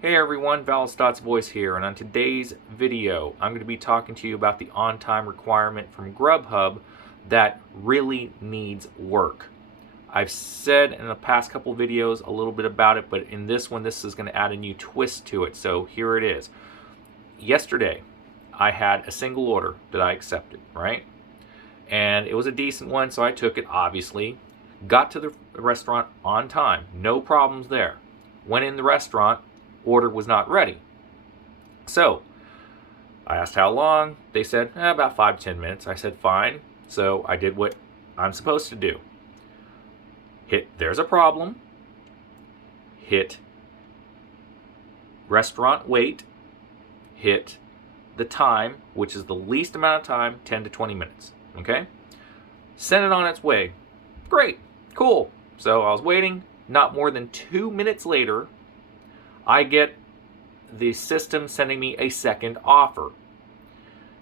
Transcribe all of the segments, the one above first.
Hey everyone, Valstott's voice here, and on today's video, I'm going to be talking to you about the on-time requirement from Grubhub that really needs work. I've said in the past couple videos a little bit about it, but in this one, this is going to add a new twist to it, so here it is. Yesterday, I had a single order that I accepted, right? And it was a decent one, so I took it, obviously. Got to the restaurant on time, no problems there. Went in the restaurant, order was not ready. So I asked how long. They said about 5 to 10 minutes. I said fine. So I did what I'm supposed to do. Hit there's a problem. Hit restaurant wait. Hit the time, which is the least amount of time, 10 to 20 minutes. Okay? Send it on its way. Great. Cool. So I was waiting. Not more than 2 minutes later, I get the system sending me a second offer.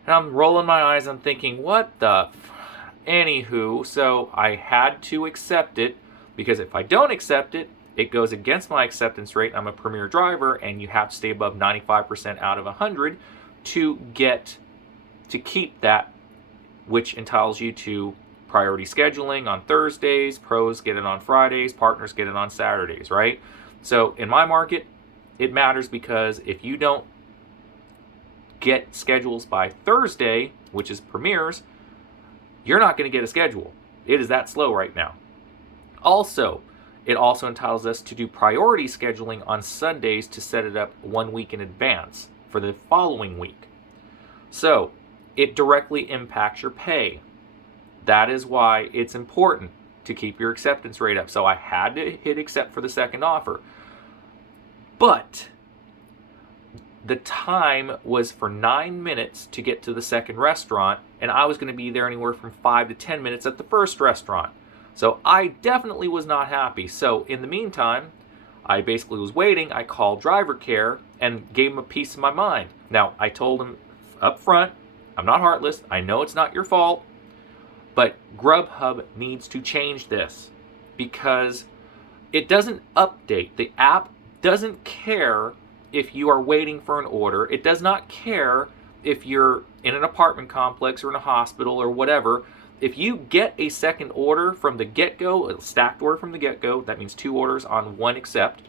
And I'm rolling my eyes, I'm thinking, what the Anywho, so I had to accept it, because if I don't accept it, it goes against my acceptance rate. I'm a premier driver, and you have to stay above 95% out of 100 to keep that, which entitles you to priority scheduling on Thursdays, pros get it on Fridays, partners get it on Saturdays, right? So in my market, it matters, because if you don't get schedules by Thursday, which is premieres, you're not going to get a schedule. It is that slow right now. Also, it also entitles us to do priority scheduling on Sundays to set it up 1 week in advance for the following week. So it directly impacts your pay. That is why it's important to keep your acceptance rate up. So I had to hit accept for the second offer. But the time was for 9 minutes to get to the second restaurant, and I was going to be there anywhere from 5 to 10 minutes at the first restaurant. So I definitely was not happy. So in the meantime, I basically was waiting. I called driver care and gave him a piece of my mind. Now, I told him up front, I'm not heartless. I know it's not your fault, but Grubhub needs to change this, because it doesn't update. The app doesn't care if you are waiting for an order. It does not care if you're in an apartment complex or in a hospital or whatever. If you get a second order from the get-go, a stacked order from the get-go, that means 2 orders on one accept,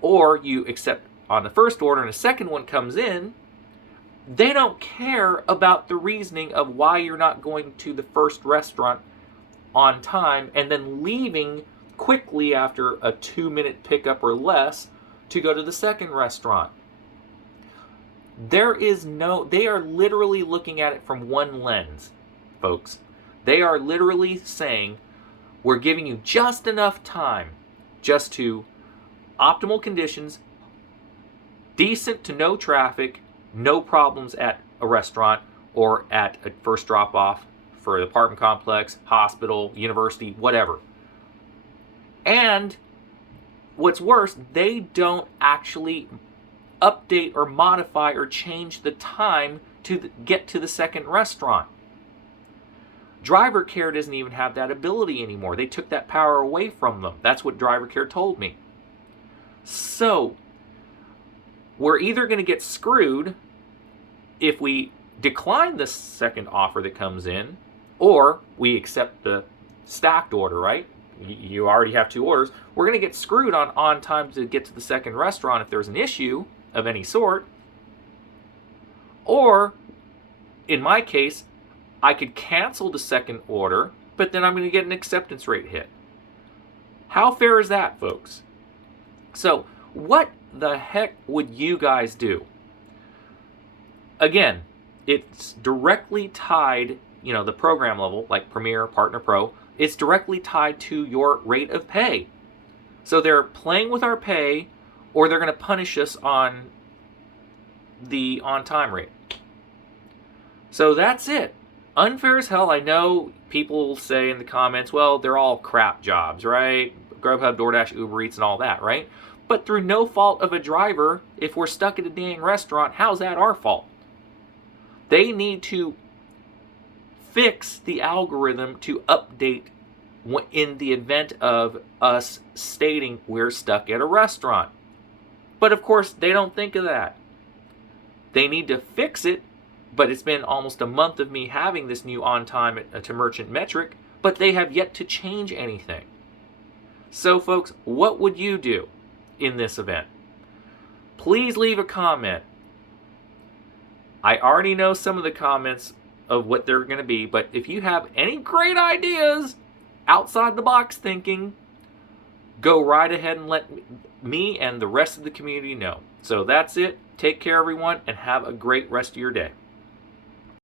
or you accept on the first order and a second one comes in, they don't care about the reasoning of why you're not going to the first restaurant on time and then leaving quickly after a 2-minute pickup or less to go to the second restaurant. They are literally looking at it from one lens, folks. They are literally saying, we're giving you just enough time, just to optimal conditions, decent to no traffic, no problems at a restaurant or at a first drop-off for an apartment complex, hospital, university, whatever. And what's worse, they don't actually update or modify or change the time to get to the second restaurant. Driver care doesn't even have that ability anymore. They took that power away from them. That's what driver care told me. So we're either going to get screwed if we decline the second offer that comes in, or we accept the stacked order, right? You already have 2 orders. We're going to get screwed on time to get to the second restaurant if there's an issue of any sort. Or, in my case, I could cancel the second order, but then I'm going to get an acceptance rate hit. How fair is that, folks? So, what the heck would you guys do? Again, it's directly tied, the program level, like Premier, Partner Pro, it's directly tied to your rate of pay. So they're playing with our pay, or they're going to punish us on the on-time rate. So that's it. Unfair as hell. I know people say in the comments, well, they're all crap jobs, right? Grubhub, DoorDash, Uber Eats, and all that, right? But through no fault of a driver, if we're stuck at a dang restaurant, how's that our fault? They need to fix the algorithm to update in the event of us stating we're stuck at a restaurant. But of course, they don't think of that. They need to fix it, but it's been almost a month of me having this new on-time to merchant metric, but they have yet to change anything. So folks, what would you do in this event? Please leave a comment. I already know some of the comments of what they're going to be, but if you have any great ideas, outside the box thinking, go right ahead and let me and the rest of the community know. So that's it. Take care, everyone, and have a great rest of your day.